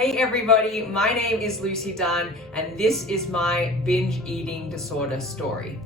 Hey everybody, my name is Lucy Dunne and this is my binge eating disorder story.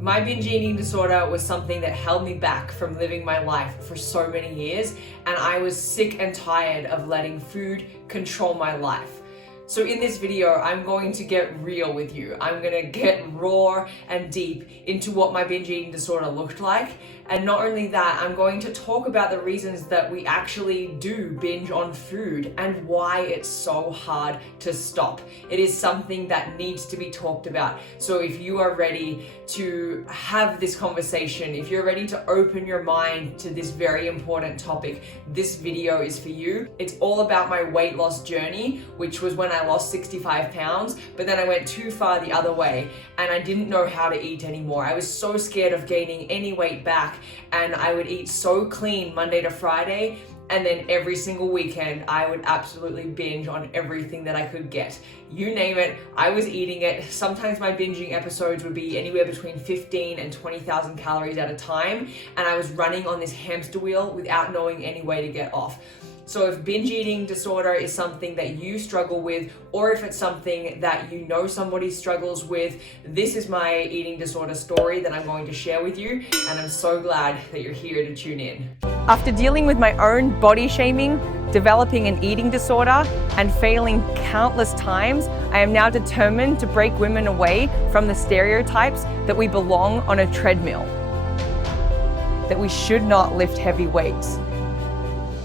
My binge eating disorder was something that held me back from living my life for so many years, and I was sick and tired of letting food control my life. So in this video, I'm going to get real with you. I'm gonna get raw and deep into what my binge eating disorder looked like. And not only that, I'm going to talk about the reasons that we actually do binge on food and why it's so hard to stop. It is something that needs to be talked about. So if you are ready to have this conversation, if you're ready to open your mind to this very important topic, this video is for you. It's all about my weight loss journey, which was when I lost 65 pounds, but then I went too far the other way and I didn't know how to eat anymore. I was so scared of gaining any weight back, and I would eat so clean Monday to Friday, and then every single weekend I would absolutely binge on everything that I could get. You name it, I was eating it. Sometimes my binging episodes would be anywhere between 15 and 20,000 calories at a time, and I was running on this hamster wheel without knowing any way to get off. So if binge eating disorder is something that you struggle with, or if it's something that you know somebody struggles with, this is my eating disorder story that I'm going to share with you, and I'm so glad that you're here to tune in. After dealing with my own body shaming, developing an eating disorder, and failing countless times, I am now determined to break women away from the stereotypes that we belong on a treadmill, that we should not lift heavy weights,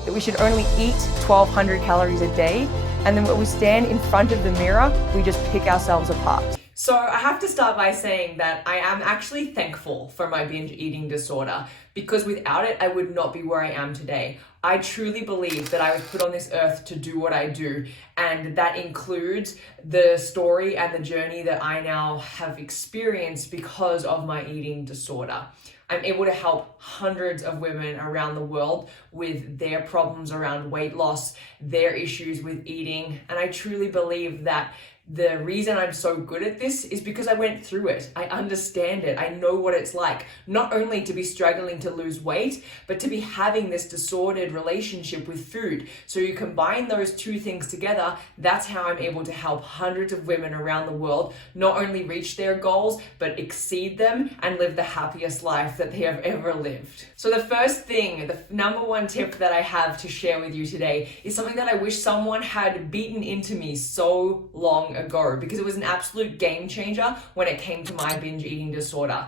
that we should only eat 1,200 calories a day, and then when we stand in front of the mirror, we just pick ourselves apart. So I have to start by saying that I am actually thankful for my binge eating disorder, because without it, I would not be where I am today. I truly believe that I was put on this earth to do what I do, and that includes the story and the journey that I now have experienced because of my eating disorder. I'm able to help hundreds of women around the world with their problems around weight loss, their issues with eating, and I truly believe that the reason I'm so good at this is because I went through it. I understand it. I know what it's like, not only to be struggling to lose weight, but to be having this disordered relationship with food. So you combine those two things together, that's how I'm able to help hundreds of women around the world not only reach their goals, but exceed them and live the happiest life that they have ever lived. So the first thing, the number one tip that I have to share with you today is something that I wish someone had beaten into me so long ago, because it was an absolute game changer when it came to my binge eating disorder.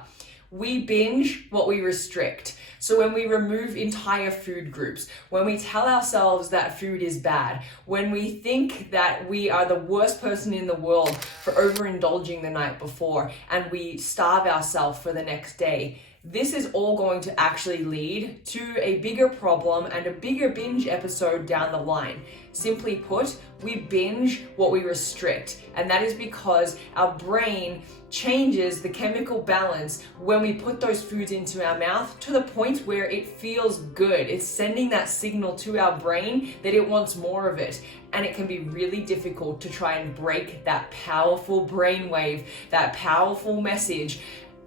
We binge what we restrict. So when we remove entire food groups, when we tell ourselves that food is bad, when we think that we are the worst person in the world for overindulging the night before, and we starve ourselves for the next day, this is all going to actually lead to a bigger problem and a bigger binge episode down the line. Simply put, we binge what we restrict, and that is because our brain changes the chemical balance when we put those foods into our mouth to the point where it feels good. It's sending that signal to our brain that it wants more of it, and it can be really difficult to try and break that powerful brainwave, that powerful message,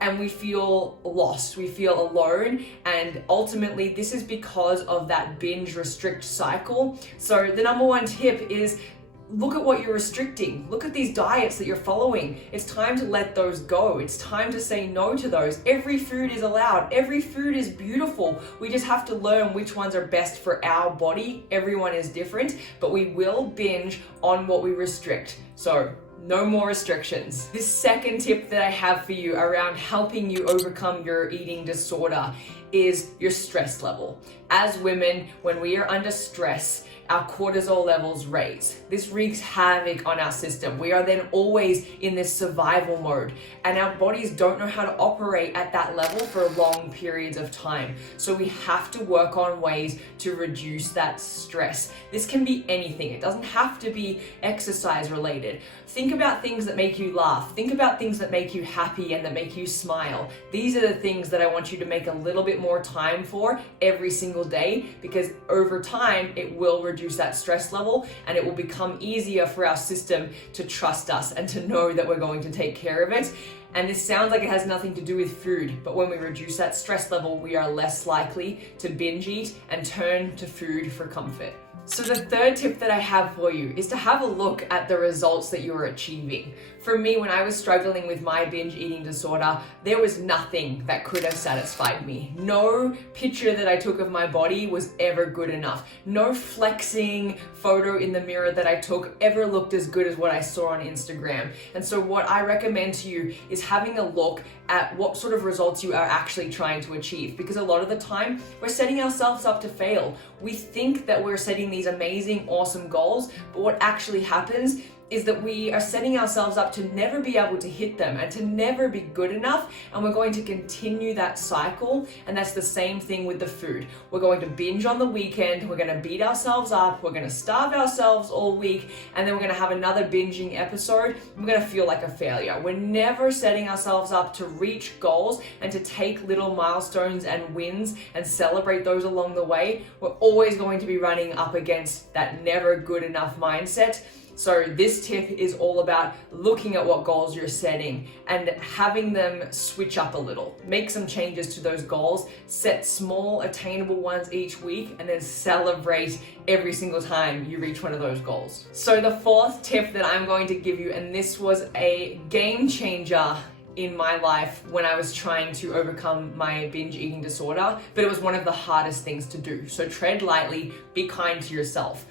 and we feel lost, we feel alone, and ultimately this is because of that binge restrict cycle. So the number one tip is look at what you're restricting. Look at these diets that you're following. It's time to let those go. It's time to say no to those. Every food is allowed. Every food is beautiful. We just have to learn which ones are best for our body. Everyone is different, but we will binge on what we restrict. So no more restrictions. This second tip that I have for you around helping you overcome your eating disorder is your stress level. As women, when we are under stress, our cortisol levels raise. This wreaks havoc on our system. We are then always in this survival mode, and our bodies don't know how to operate at that level for long periods of time. So we have to work on ways to reduce that stress. This can be anything. It doesn't have to be exercise related. Think about things that make you laugh. Think about things that make you happy and that make you smile. These are the things that I want you to make a little bit more time for every single day, because over time it will reduce that stress level, and it will become easier for our system to trust us and to know that we're going to take care of it. And this sounds like it has nothing to do with food, but when we reduce that stress level, we are less likely to binge eat and turn to food for comfort. So the third tip that I have for you is to have a look at the results that you are achieving. For me, when I was struggling with my binge eating disorder, there was nothing that could have satisfied me. No picture that I took of my body was ever good enough. No flexing photo in the mirror that I took ever looked as good as what I saw on Instagram. And so what I recommend to you is having a look at what sort of results you are actually trying to achieve. Because a lot of the time, we're setting ourselves up to fail. We think that we're setting these amazing, awesome goals, but what actually happens is that we are setting ourselves up to never be able to hit them and to never be good enough, and we're going to continue that cycle. And that's the same thing with the food. We're going to binge on the weekend, we're going to beat ourselves up, we're going to starve ourselves all week, and then we're going to have another binging episode. We're going to feel like a failure. We're never setting ourselves up to reach goals and to take little milestones and wins and celebrate those along the way. We're always going to be running up against that never good enough mindset. So this tip is all about looking at what goals you're setting and having them switch up a little. Make some changes to those goals, set small attainable ones each week, and then celebrate every single time you reach one of those goals. So the fourth tip that I'm going to give you, and this was a game changer in my life when I was trying to overcome my binge eating disorder, but it was one of the hardest things to do. So tread lightly, be kind to yourself.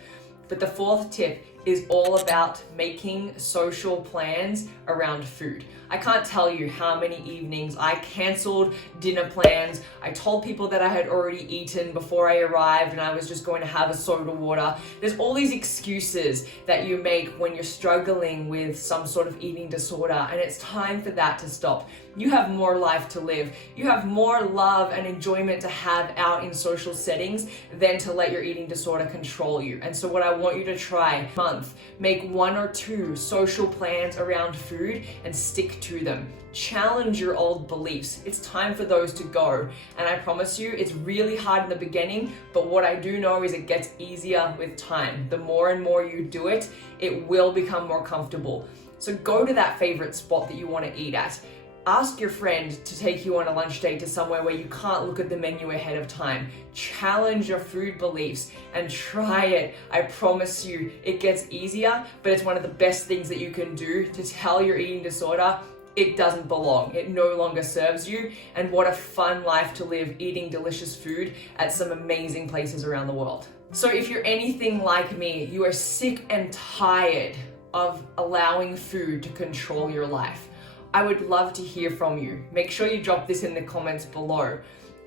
But the fourth tip is all about making social plans around food. I can't tell you how many evenings I canceled dinner plans. I told people that I had already eaten before I arrived and I was just going to have a soda water. There's all these excuses that you make when you're struggling with some sort of eating disorder, and it's time for that to stop. You have more life to live. You have more love and enjoyment to have out in social settings than to let your eating disorder control you. And so what I want you to try month, make 1 or 2 social plans around food and stick to them. Challenge your old beliefs. It's time for those to go. And I promise you, it's really hard in the beginning, but what I do know is it gets easier with time. The more and more you do it, it will become more comfortable. So go to that favorite spot that you want to eat at. Ask your friend to take you on a lunch date to somewhere where you can't look at the menu ahead of time. Challenge your food beliefs and try it. I promise you, it gets easier, but it's one of the best things that you can do to tell your eating disorder it doesn't belong. It no longer serves you. And what a fun life to live eating delicious food at some amazing places around the world. So if you're anything like me, you are sick and tired of allowing food to control your life, I would love to hear from you. Make sure you drop this in the comments below.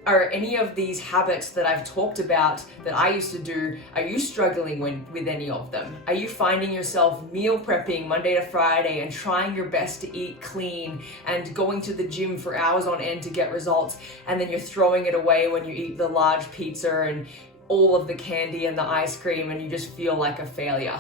Are any of these habits that I've talked about that I used to do, are you struggling with any of them? Are you finding yourself meal prepping Monday to Friday and trying your best to eat clean and going to the gym for hours on end to get results, and then you're throwing it away when you eat the large pizza and all of the candy and the ice cream and you just feel like a failure?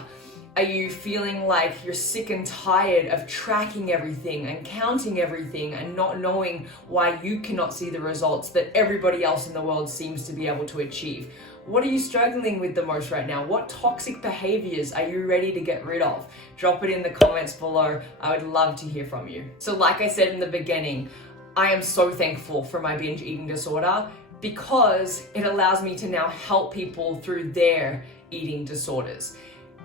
Are you feeling like you're sick and tired of tracking everything and counting everything and not knowing why you cannot see the results that everybody else in the world seems to be able to achieve? What are you struggling with the most right now? What toxic behaviors are you ready to get rid of? Drop it in the comments below. I would love to hear from you. So like I said in the beginning, I am so thankful for my binge eating disorder because it allows me to now help people through their eating disorders.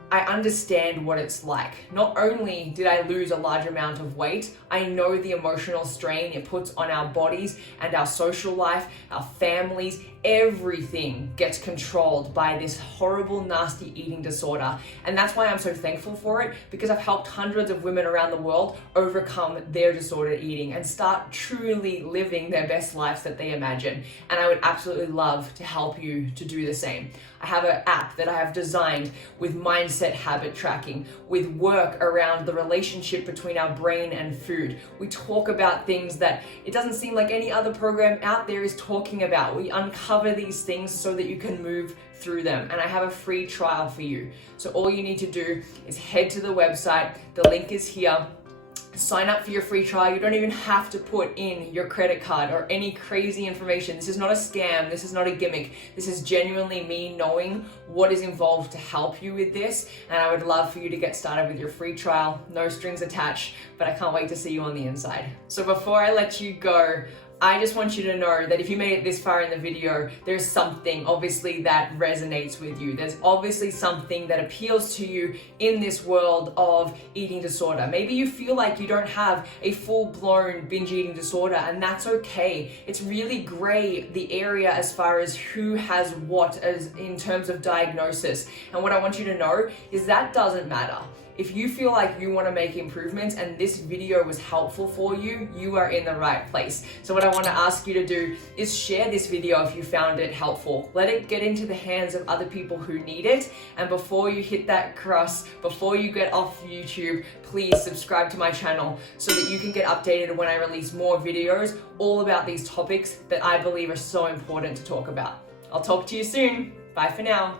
I understand what it's like. Not only did I lose a large amount of weight, I know the emotional strain it puts on our bodies and our social life, our families. Everything gets controlled by this horrible, nasty eating disorder. And that's why I'm so thankful for it, because I've helped hundreds of women around the world overcome their disordered eating and start truly living their best lives that they imagine. And I would absolutely love to help you to do the same. I have an app that I have designed with mindset habit tracking, with work around the relationship between our brain and food. We talk about things that it doesn't seem like any other program out there is talking about. We uncover these things so that you can move through them. And I have a free trial for you. So all you need to do is head to the website. The link is here. Sign up for your free trial. You don't even have to put in your credit card or any crazy information. This is not a scam. This is not a gimmick. This is genuinely me knowing what is involved to help you with this. And I would love for you to get started with your free trial. No strings attached, but I can't wait to see you on the inside. So before I let you go, I just want you to know that if you made it this far in the video, there's something obviously that resonates with you. There's obviously something that appeals to you in this world of eating disorder. Maybe you feel like you don't have a full-blown binge eating disorder, and that's okay. It's really gray, the area as far as who has what as in terms of diagnosis. And what I want you to know is that doesn't matter. If you feel like you want to make improvements and this video was helpful for you, you are in the right place. So what I want to ask you to do is share this video if you found it helpful. Let it get into the hands of other people who need it. And before you hit that cross, before you get off YouTube, please subscribe to my channel so that you can get updated when I release more videos all about these topics that I believe are so important to talk about. I'll talk to you soon. Bye for now.